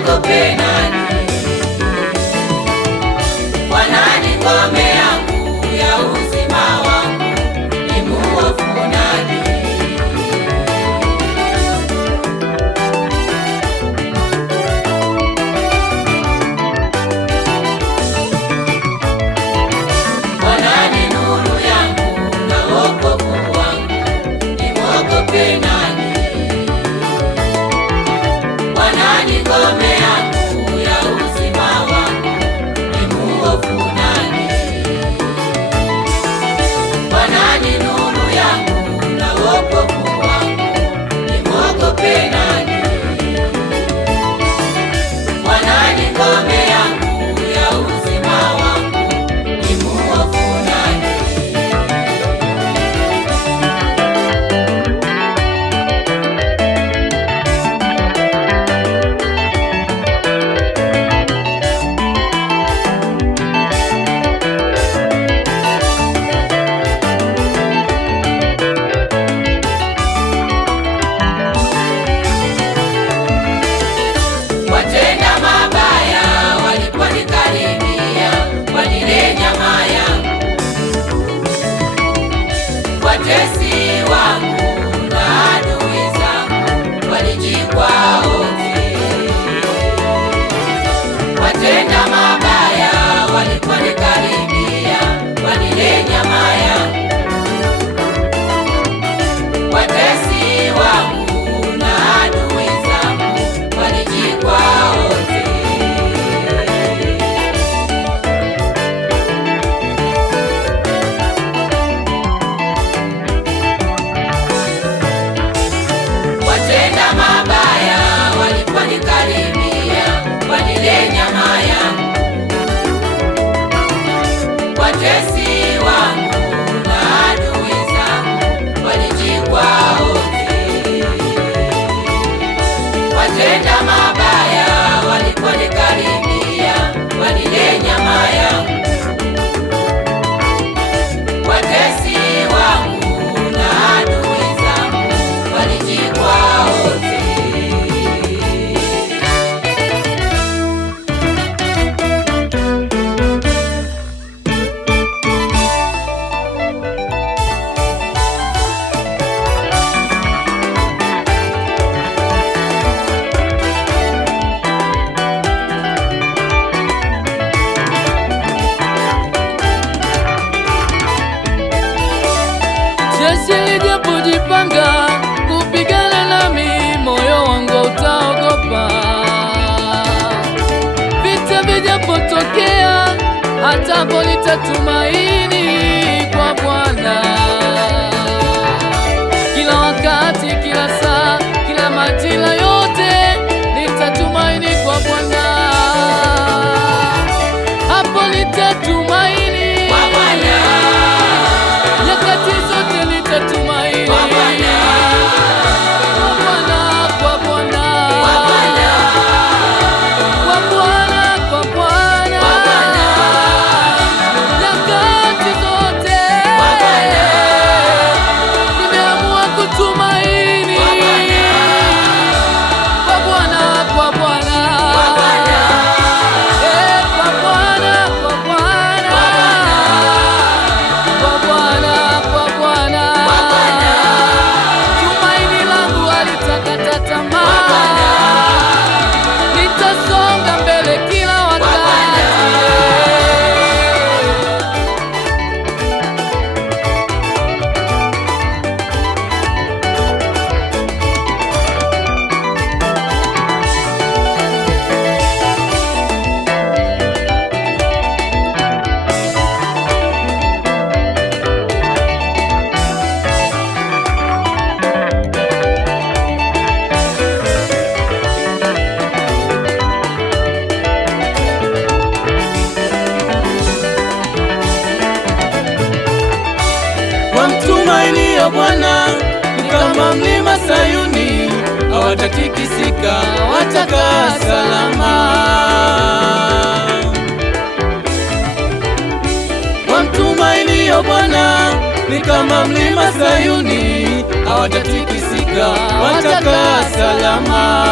nimwogope nani? Bwana ni ngome yangu ya uzima wangu, nimuhofu nani? Bwana ni nuru yangu na wokovu wangu, nimwogope nani? Bwana ni ngome yangu ya uzima wangu, nimuhofu nani? Bwana ni nuru yangu na wokovu wangu, nimwogope nani? Bwana ni ngome yangu ya uzima wangu, nimuhofu nani? Watenda mabaya waliponikaribia, wanile nyama yangu. Watesi wangu na adui zangu walijikwaa wote. Watenda mabaya waliponikaribia, wanile nyama yangu. Watesi wangu na adui zangu walijikwaa wote. Watenda mabaya waliponikaribia, wanile nyama yangu. Watesi wangu na adui zangu walijikwaa wote. Watenda mabaya waliponikaribia, wanile nyama yangu. Watesi wangu na adui zangu walijikwaa wote. Jeshi lijapojipanga kupigana nami, moyo wangu utaogopa. Vita vijapotokea, hatapo nitatumaini kwa Bwana. Kila wakati, kila saa, kila majira yote nitatumaini kwa Bwana. Hapo nitatumaini Kwa Bwana, nyakati zote nitatumaini kwa Bwana, kwa Bwana, kwa Bwana, kwa Bwana, kwa Bwana, kwa Bwana, kwa Bwana, nyakati zote kwa Bwana, nimeamua kutumaini kwa Bwana, kwa Bwana, kwa Bwana, kwa Bwana, kwa Bwana, kwa Bwana, kwa Bwana, kwa Bwana, kwa Bwana, tumaini langu halitakata kwa tamaa, Bwana, nitasonga mbele kila wakati. Wamtumainio Bwana ni kama mlima Sayuni, hawatatikisika, watakaa salama. Wamtumainio Bwana ni kama mlima Sayuni, hawatatikisika, watakaa salama.